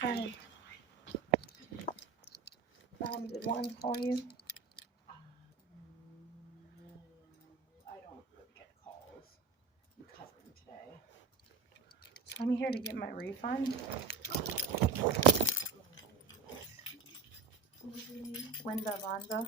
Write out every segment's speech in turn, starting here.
Hi. Did one call you? I don't really get calls. I'm covering today. So I'm here to get my refund. Linda Vonda.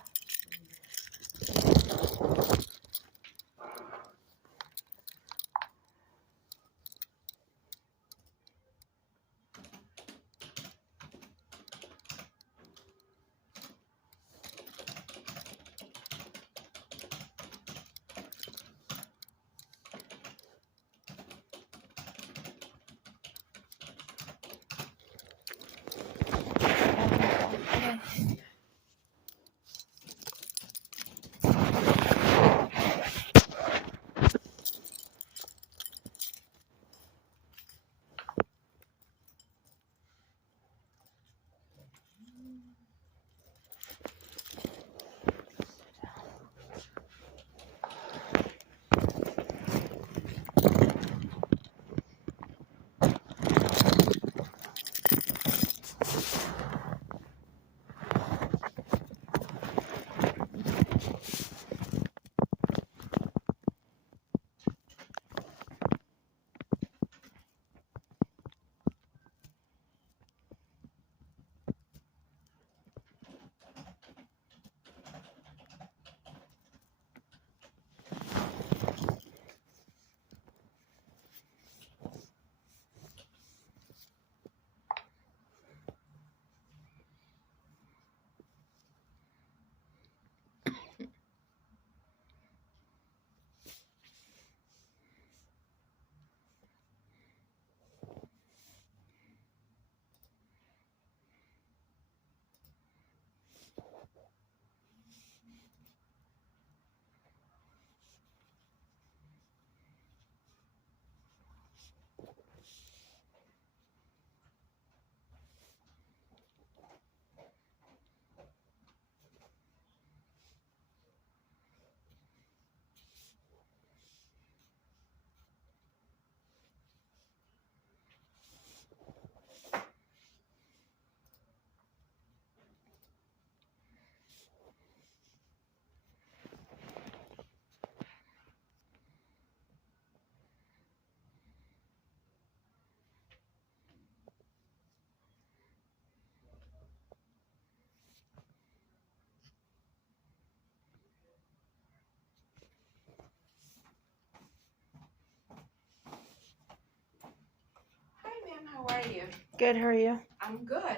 Hi, ma'am. How are you? Good, how are you? I'm good.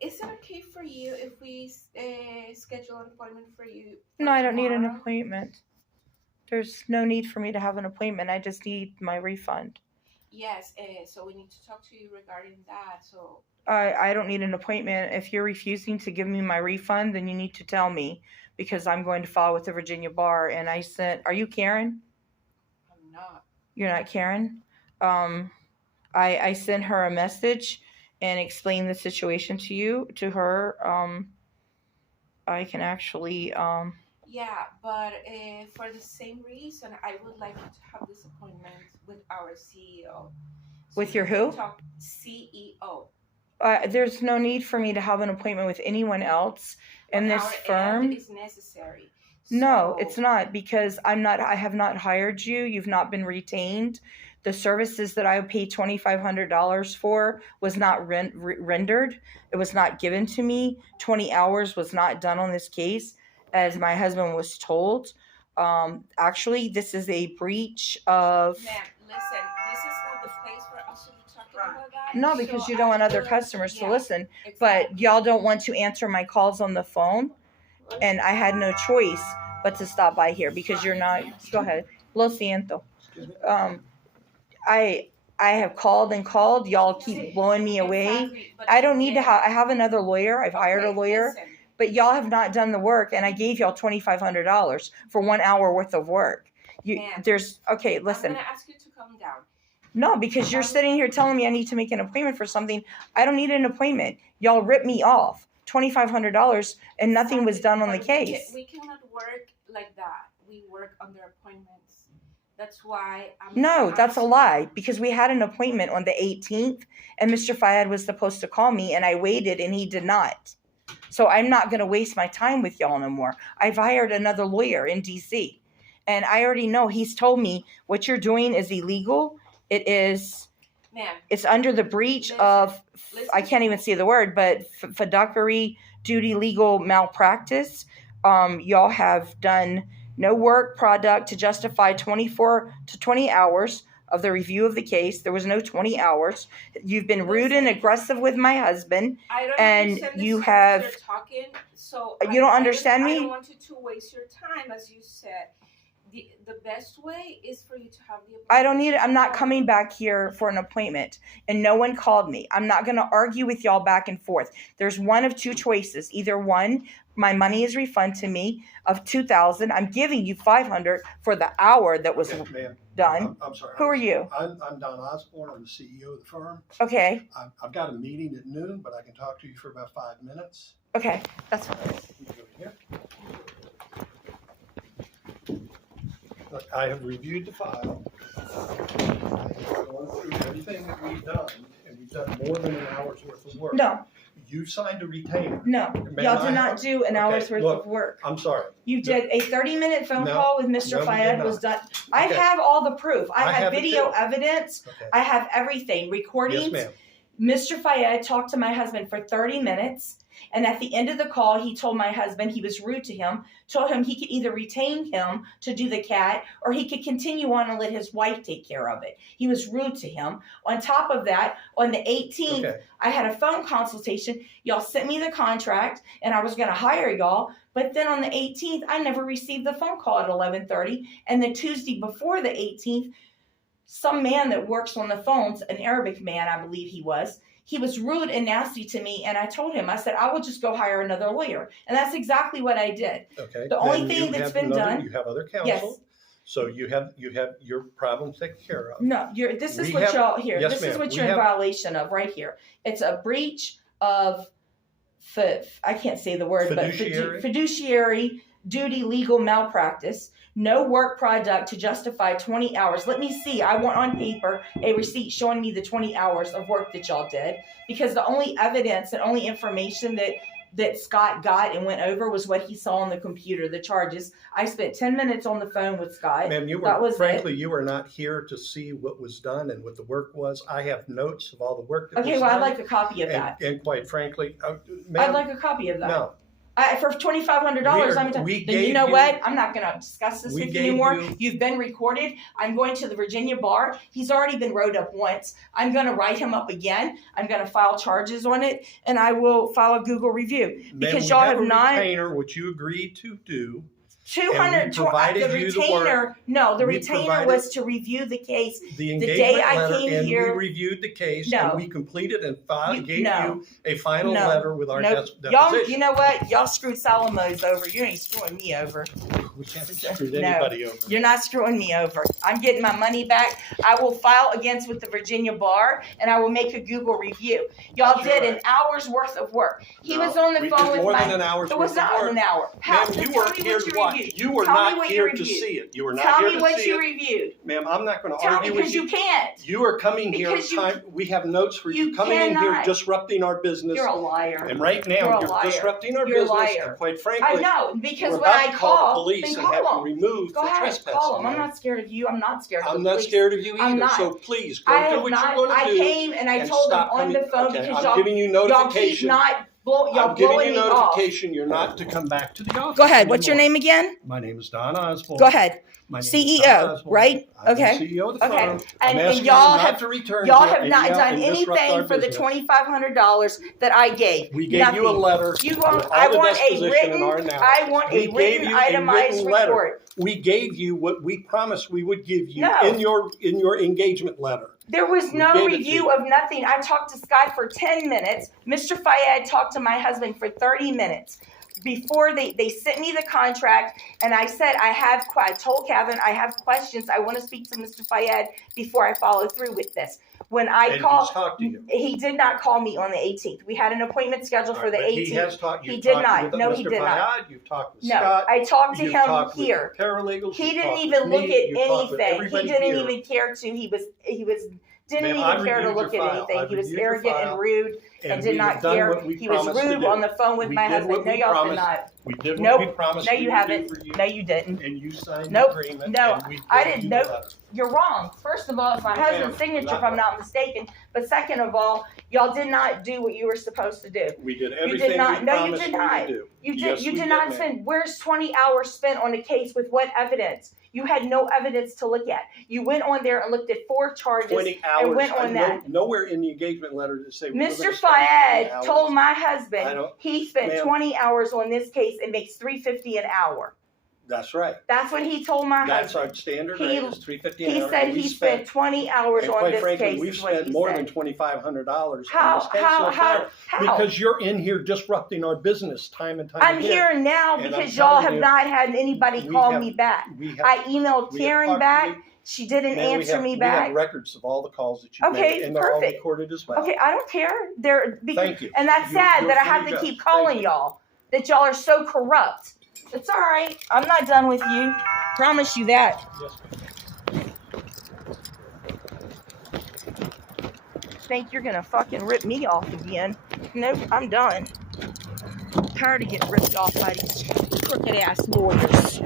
Is it okay for you if we schedule an appointment for you? No, I don't need an tomorrow? appointment. There's no need for me to have an appointment. I just need my refund. Yes. So we need to talk to you regarding that. So I don't need an appointment. If you're refusing to give me my refund, then you need to tell me because I'm going to file with the Virginia Bar. And are you Karen? I'm not. You're not Karen? I sent her a message and explained the situation to her. I can actually, Yeah, but for the same reason, I would like you to have this appointment with our CEO. With your who? CEO. There's no need for me to have an appointment with anyone else in On this our firm. end is necessary. No, So- it's not because I have not hired you. You've not been retained. The services that I paid $2,500 for was not rendered. It was not given to me. 20 hours was not done on this case, as my husband was told. Actually, this is a breach of. Ma'am, listen, this is not the place for us to be talking about that. No, because So you don't want I other would- customers to yeah, listen. exactly. But y'all don't want to answer my calls on the phone. And I had no choice but to stop by here because you're not. Go ahead. Lo siento. I have called and called. Y'all keep blowing me away. Exactly, but I don't need to again- have. I have another lawyer. I've hired a Okay, lawyer. listen. But y'all have not done the work, and I gave y'all $2,500 for 1 hour worth of work. Ma'am, Okay. Listen. I'm gonna ask you to calm down. No, because you're sitting here telling me I need to make an appointment for something. I don't need an appointment. Y'all ripped me off $2,500 and nothing was done on the case. We cannot work like that. We work under appointments. That's why No, that's a lie, because we had an appointment on the 18th and Mr. Fayed was supposed to call me and I waited and he did not. So I'm not going to waste my time with y'all no more. I've hired another lawyer in DC and I already know he's told me what you're doing is illegal. It is, ma'am, it's under the breach of, I can't even say the word, but fiduciary duty legal malpractice. Y'all have done no work product to justify 24 to 20 hours of the review of the case. There was no 20 hours. You've been rude and aggressive with my husband. And you have, you're talking, so you don't understand me? I don't want you to waste your time, as you said. The best way is for you to have the appointment. I don't need it. I'm not coming back here for an appointment. And no one called me. I'm not going to argue with y'all back and forth. There's one of two choices. Either one, my money is refunded to me of $2,000. I'm giving you $500 for the hour that was done. I'm sorry. Who are you? I'm Don Osborne. I'm the CEO of the firm. Okay. I've got a meeting at noon, but I can talk to you for about 5 minutes. Okay. That's fine. Look, I have reviewed the file. I have gone through everything that we've done, and we've done more than an hour's worth of work. No. You signed a retainer. No. Y'all did not do an hour's worth of work. I'm sorry. You did a 30-minute phone call with Mr. Fayed was done. I have all the proof. I have video evidence. Okay. I have everything. Recordings. Yes, ma'am. Mr. Fayed talked to my husband for 30 minutes. And at the end of the call, he told my husband he was rude to him, told him he could either retain him to do the CAT or he could continue on and let his wife take care of it. He was rude to him. On top of that, on the 18th, I had a phone consultation. Y'all sent me the contract and I was going to hire y'all. But then on the 18th, I never received the phone call at 11:30. And the Tuesday before the 18th, some man that works on the phones, an Arabic man, I believe he was rude and nasty to me. And I told him, I said, I will just go hire another lawyer. And that's exactly what I did. Okay. The only thing that's been done. You have other counsel. Yes. So you have your problem taken care of. No, this is what y'all here. Yes, this is what you're in violation of right here. It's a breach of, I can't say the word, but fiduciary duty legal malpractice. No work product to justify 20 hours. Let me see. I want on paper a receipt showing me the 20 hours of work that y'all did, because the only evidence and only information that Scott got and went over was what he saw on the computer, the charges. I spent 10 minutes on the phone with Scott. Ma'am, you were not here to see what was done and what the work was. I have notes of all the work that was done. Okay, well, I'd like a copy of that. And quite frankly, I'd like a copy of that. No. For $2,500, then you know what? I'm not going to discuss this with you anymore. You've been recorded. I'm going to the Virginia bar. He's already been wrote up once. I'm going to write him up again. I'm going to file charges on it, and I will file a Google review. Because y'all have not. Retainer, which you agreed to do. 200. The retainer. No, the retainer was to review the case. The day I came here, we reviewed the case. No, and we completed and gave you a final letter with our deposition. Y'all, you know what? Y'all screwed Salamos over. You ain't screwing me over. We can't screw anybody over. You're not screwing me over. I'm getting my money back. I will file against with the Virginia bar, and I will make a Google review. Y'all did an hour's worth of work. He was on the phone with more than an hour's worth of work. It was not an hour. How? Ma'am, you weren't here to watch. You were not here to see it. You were not here to see it. Tell me what you reviewed. Ma'am, I'm not going to argue with you. Because you can't. You are coming here. We have notes for you coming in here disrupting our business. You're a liar. And right now, you're disrupting our business. And quite frankly, I know, because when I call police and have to remove the trespassing. Call them. I'm not scared of you. I'm not scared of I'm not scared of you either. So please, go do what you're going to do. I came and I told them on the phone because I'm giving you notification. I'm giving you notification. You're not to come back to the office. Go ahead. What's your name again? My name is Don Osborne. Go ahead. CEO, right? Okay. CEO of the firm. Okay. And y'all have not done anything for the $2,500 that I gave. We gave you a letter. I want a written itemized report. We gave you what we promised we would give you in your engagement letter. There was no review of nothing. I talked to Scott for 10 minutes. Mr. Fayed talked to my husband for 30 minutes. before they sent me the contract, and I said I told Kevin I have questions. I want to speak to Mr. Fayed before I follow through with this. When I And called, he's talked to you. he did not call me on the 18th. We had an appointment scheduled for the But 18th. He has talked. He You've did talked not. with No, Mr. he did not. Fayed, you've talked with No, Scott. I talked to You've him talked with here. the paralegals. He you've didn't talked even with look me, at you've talked with anything. He everybody didn't here. even care to. He didn't Ma'am, I even care to reviewed look your at file. anything. I He was reviewed your arrogant file, and rude and did we not have done care. what we He was promised to rude do. on the phone with We my did husband. what No, we y'all did promised. not. We did Nope. what we promised No, we you would haven't. do for you. No, you didn't. And you signed Nope. the agreement. No, and we I gave didn't. you Nope. the letter. You're wrong. First of all, it's my No, husband's ma'am, signature, not if I'm wrong. not mistaken. But second of all, y'all did not do what you were supposed to do. We did You everything did not. we No, you promised did we not. would do. You did. Yes, You we did not ma'am. spend. Where's 20 hours spent on a case with what evidence? You had no evidence to look at. You went on there and looked at 4 charges. 20 hours. went on that. Nowhere in the engagement letter to say we're Mr. gonna spend 20 Fayed hours. told my I husband don't- he spent ma'am. 20 hours on this case and makes $3.50 an hour. That's right. That's what he told my That's husband. our standard He- rate is $3.50 an He hour. said and we he spent 20 hours and on quite this frankly, case. we've is what spent he more said. than $2,500 How? on this case so far. How? Because you're in here disrupting our business time and time I'm again. here now And I'm because y'all telling have you, not had anybody we call have- me back. We have, I emailed we have Karen talked to back. you. She didn't Man, answer me We back. have records of all the calls that you Okay, made, and they're all perfect. recorded as well. Okay, I don't care. Thank you. And that's You're- sad you're that I free have to go. keep Thank calling you. y'all. That y'all are so corrupt. It's all right. I'm not done with you. Promise you that. Yes, ma'am. Think you're gonna fucking rip me off again? Nope, I'm done. Tired of getting ripped off by these crooked ass lawyers.